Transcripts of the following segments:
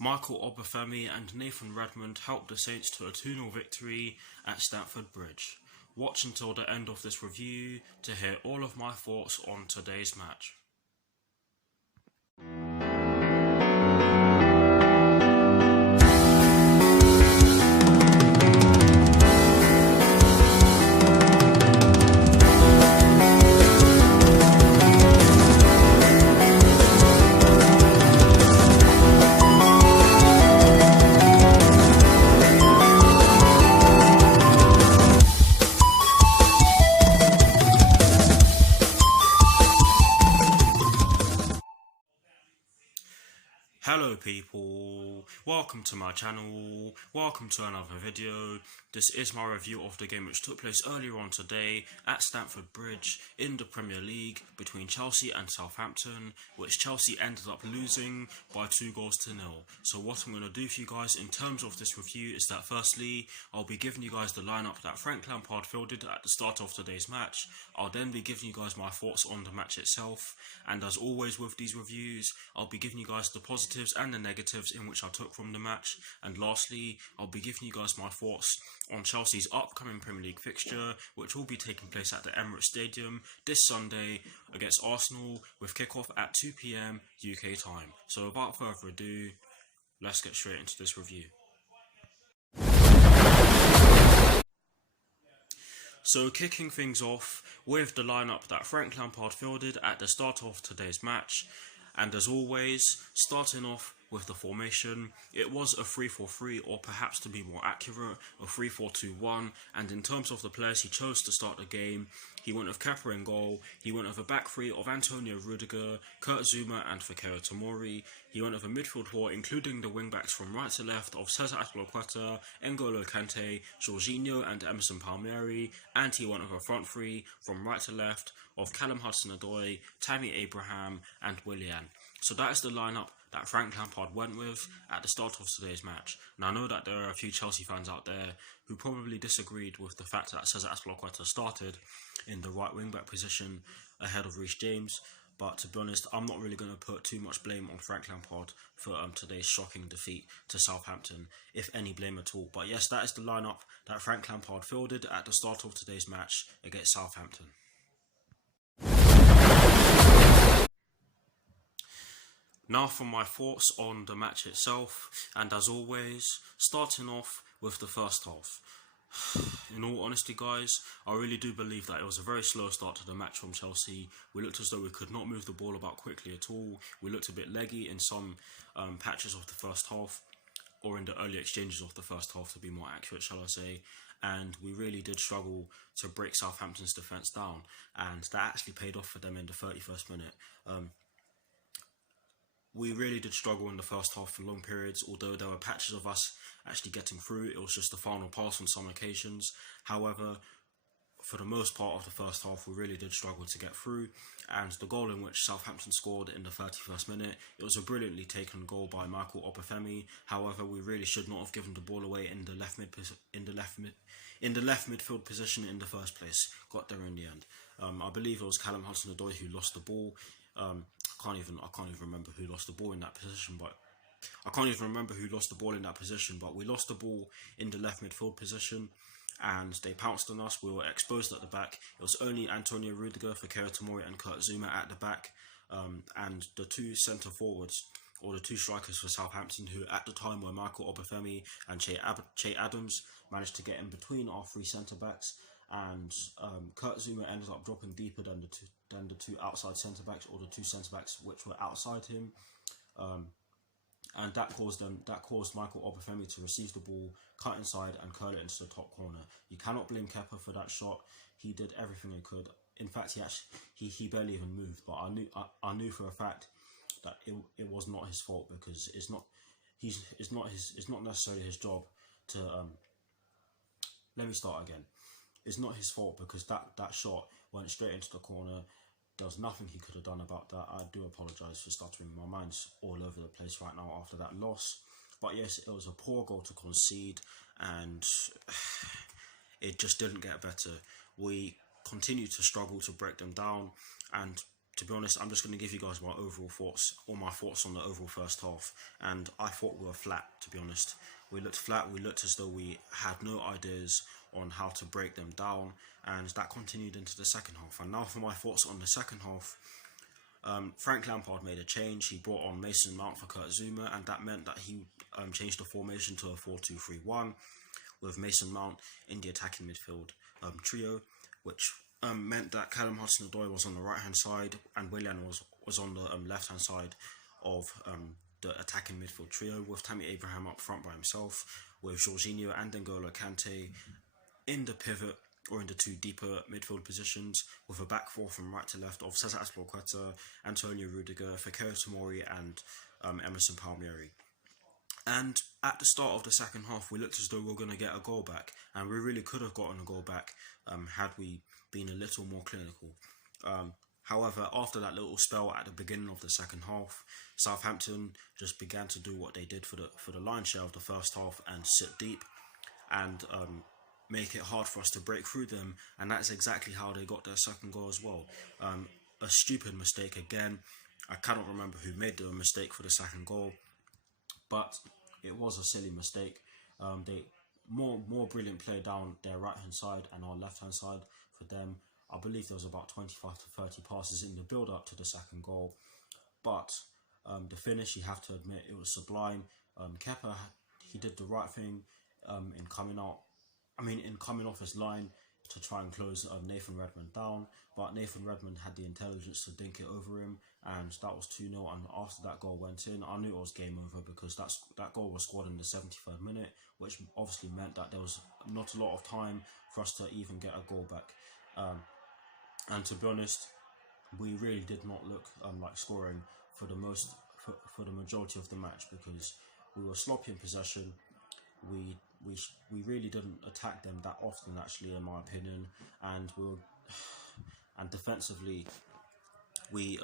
Michael Obafemi and Nathan Redmond helped the Saints to a 2-0 victory at Stamford Bridge. Watch until the end of this review to hear all of my thoughts on today's match. Hello people, welcome to my channel, welcome to another video. This is my review of the game which took place earlier on today at Stamford Bridge in the Premier League between Chelsea and Southampton, which Chelsea ended up losing by 2-0. So what I'm going to do for you guys in terms of this review is that firstly, I'll be giving you guys the lineup that Frank Lampard fielded at the start of today's match. I'll then be giving you guys my thoughts on the match itself, and as always with these reviews, I'll be giving you guys the positives and the negatives in which I took from the match, and lastly I'll be giving you guys my thoughts on Chelsea's upcoming Premier League fixture, which will be taking place at the Emirates Stadium this Sunday against Arsenal, with kickoff at 2 PM UK time. So without further ado, let's get straight into this review. So kicking things off with the lineup that Frank Lampard fielded at the start of today's match, and as always, starting off with the formation, it was a 3-4-3, or perhaps to be more accurate, a 3-4-2-1, and in terms of the players he chose to start the game, he went with Kepa in goal, he went with a back three of Antonio Rudiger, Kurt Zouma and Fikayo Tomori, he went with a midfield four including the wing-backs from right to left of CHESOU, N'Golo Kante, Jorginho and Emerson Palmieri, and he went with a front three from right to left of Callum Hudson-Odoi, Tammy Abraham and Willian. So that is the lineup that Frank Lampard went with at the start of today's match. And I know that there are a few Chelsea fans out there who probably disagreed with the fact that CHESOU started in the right wing back position ahead of Reece James, but to be honest, I'm not really going to put too much blame on Frank Lampard for today's shocking defeat to Southampton, if any blame at all. But yes, that is the lineup that Frank Lampard fielded at the start of today's match against Southampton. Now for my thoughts on the match itself, and as always, starting off with the first half. In all honesty guys, I really do believe that it was a very slow start to the match from Chelsea. We looked as though we could not move the ball about quickly at all. We looked a bit leggy in some patches of the first half, or in the early exchanges of the first half to be more accurate, shall I say. And we really did struggle to break Southampton's defence down, and that actually paid off for them in the 31st minute. We really did struggle in the first half for long periods, although there were patches of us actually getting through. It was just the final pass on some occasions. However, for the most part of the first half, we really did struggle to get through, and the goal in which Southampton scored in the 31st minute, it was a brilliantly taken goal by Michael Obafemi. However, we really should not have given the ball away in the left midfield position in the first place. Got there in the end. I believe it was Callum Hudson-Odoi who lost the ball. I can't even remember who lost the ball in that position, but we lost the ball in the left midfield position, and they pounced on us. We were exposed at the back. It was only Antonio Rudiger, Fikayo Tomori and Kurt Zouma at the back, and the two centre forwards, or the two strikers for Southampton, who at the time were Michael Obafemi and Che Adams, managed to get in between our three centre backs, and Kurt Zouma ended up dropping deeper than the two outside centre backs, or the two centre backs which were outside him, and that caused Michael Obafemi to receive the ball, cut inside and curl it into the top corner. You cannot blame Kepa for that shot. He did everything he could. In fact, he barely even moved. But I knew for a fact that it was not his fault, because it's not necessarily his job to let me start again. It's not his fault, because that shot went straight into the corner. There was nothing he could have done about that. I do apologise for stuttering. My mind's all over the place right now after that loss. But yes, it was a poor goal to concede, and it just didn't get better. We continued to struggle to break them down, and to be honest, I'm just going to give you guys my overall thoughts, all my thoughts on the overall first half. And I thought we were flat, to be honest. We looked flat. We looked as though we had no ideas on how to break them down, and that continued into the second half. And now for my thoughts on the second half. Frank Lampard made a change. He brought on Mason Mount for Kurt Zouma, and that meant that he changed the formation to a 4-2-3-1 with Mason Mount in the attacking midfield trio, which meant that Callum Hudson-Odoi was on the right hand side and Willian was on the left hand side of the attacking midfield trio, with Tammy Abraham up front by himself, with Jorginho and N'Golo Kante in the pivot or in the two deeper midfield positions, with a back four from right to left of Cesar Azpilicueta, Antonio Rudiger, Fikayo Tomori and Emerson Palmieri. And at the start of the second half, we looked as though we were going to get a goal back, and we really could have gotten a goal back had we been a little more clinical. However, after that little spell at the beginning of the second half, Southampton just began to do what they did for the lion's share of the first half and sit deep and make it hard for us to break through them, and that's exactly how they got their second goal as well. A stupid mistake again. I cannot remember who made the mistake for the second goal, but it was a silly mistake. They more brilliant play down their right hand side and our left hand side for them. I believe there was about 25 to 30 passes in the build up to the second goal, but the finish, you have to admit, it was sublime. Kepa, he did the right thing in coming off his line to try and close Nathan Redmond down, but Nathan Redmond had the intelligence to dink it over him, and that was 2-0. And after that goal went in, I knew it was game over, because that goal was scored in the 73rd minute, which obviously meant that there was not a lot of time for us to even get a goal back. And to be honest, we really did not look like scoring for the majority of the match, because we were sloppy in possession. We really didn't attack them that often, actually, in my opinion, and defensively we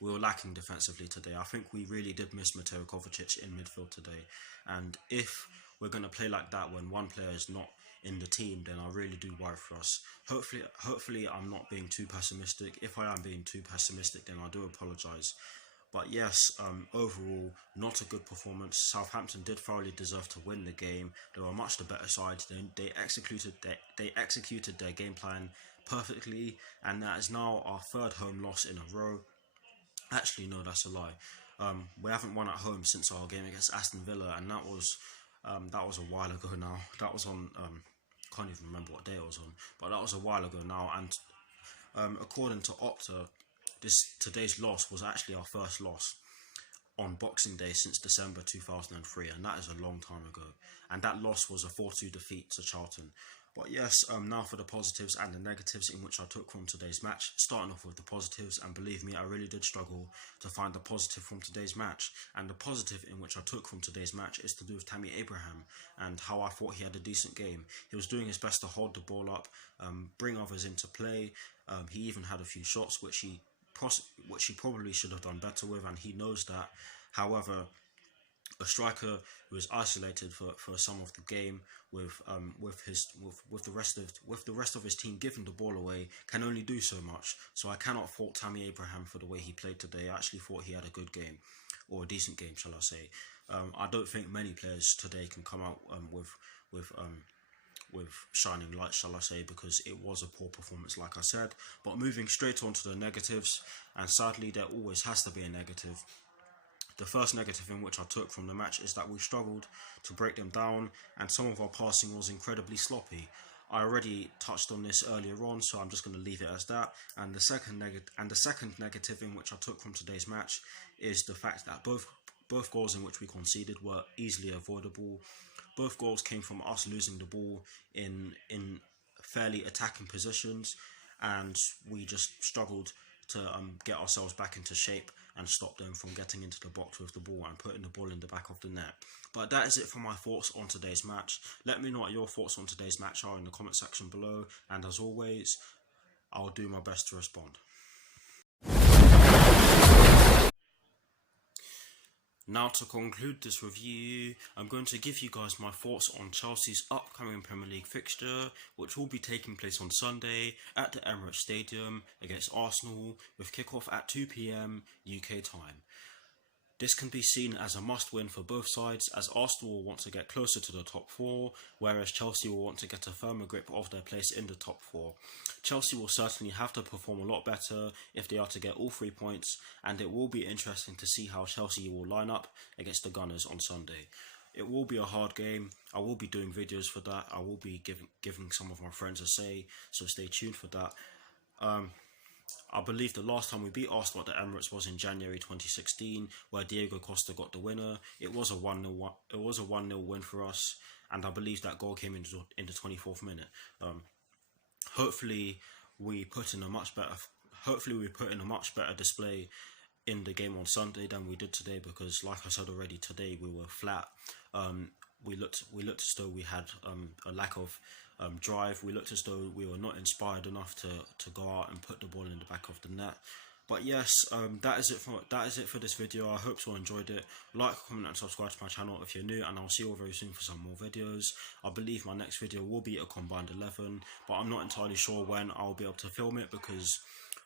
were lacking defensively today. I think we really did miss Mateo Kovacic in midfield today, and if we're going to play like that when one player is not in the team, then I really do worry for us. Hopefully I'm not being too pessimistic. If I am being too pessimistic, then I do apologise. But yes, overall, not a good performance. Southampton did thoroughly deserve to win the game. They were much the better side. They executed their game plan perfectly, and that is now our third home loss in a row. Actually, no, that's a lie. We haven't won at home since our game against Aston Villa, and that was a while ago now. That was on can't even remember what day it was on, but that was a while ago now. And according to Opta, today's loss was actually our first loss on Boxing Day since December 2003, and that is a long time ago. And that loss was a 4-2 defeat to Charlton. But yes, now for the positives and the negatives in which I took from today's match. Starting off with the positives, and believe me, I really did struggle to find the positive from today's match. And the positive in which I took from today's match is to do with Tammy Abraham and how I thought he had a decent game. He was doing his best to hold the ball up, bring others into play. He even had a few shots which he probably should have done better with, and he knows that. However, a striker who is isolated for some of the game with the rest of his team giving the ball away can only do so much. So I cannot fault Tammy Abraham for the way he played today. I actually thought he had a good game, or a decent game, shall I say. I don't think many players today can come out with shining lights, shall I say, because it was a poor performance, like I said. But moving straight on to the negatives, and sadly there always has to be a negative. The first negative in which I took from the match is that we struggled to break them down, and some of our passing was incredibly sloppy. I already touched on this earlier on, so I'm just going to leave it as that. And the second negative in which I took from today's match is the fact that both goals in which we conceded were easily avoidable. Both goals came from us losing the ball in fairly attacking positions, and we just struggled to get ourselves back into shape and stop them from getting into the box with the ball and putting the ball in the back of the net. But that is it for my thoughts on today's match. Let me know what your thoughts on today's match are in the comment section below, and as always, I'll do my best to respond. Now to conclude this review, I'm going to give you guys my thoughts on Chelsea's upcoming Premier League fixture, which will be taking place on Sunday at the Emirates Stadium against Arsenal, with kickoff at 2 PM UK time. This can be seen as a must-win for both sides, as Arsenal will want to get closer to the top four, whereas Chelsea will want to get a firmer grip of their place in the top four. Chelsea will certainly have to perform a lot better if they are to get all 3 points, and it will be interesting to see how Chelsea will line up against the Gunners on Sunday. It will be a hard game. I will be doing videos for that. I will be giving some of my friends a say, so stay tuned for that. I believe the last time we beat Arsenal at the Emirates was in January 2016, where Diego Costa got the winner. It was a 1-0 win for us, and I believe that goal came in the 24th minute. Hopefully we put in a much better display in the game on Sunday than we did today, because like I said already, today we were flat. We looked as though we had a lack of drive. We looked as though we were not inspired enough to go out and put the ball in the back of the net. But yes, that is it for this video. I hope you all enjoyed it. Like, comment and subscribe to my channel if you're new, and I'll see you all very soon for some more videos. I believe my next video will be a combined 11, but I'm not entirely sure when I'll be able to film it because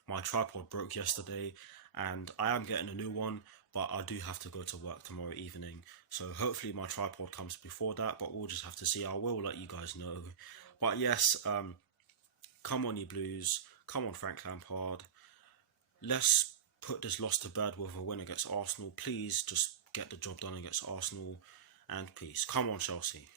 my tripod broke yesterday and I am getting a new one, but I do have to go to work tomorrow evening, so hopefully my tripod comes before that, but we'll just have to see. I will let you guys know. But yes, come on you Blues, come on Frank Lampard, let's put this loss to bed with a win against Arsenal. Please just get the job done against Arsenal, and peace. Come on Chelsea.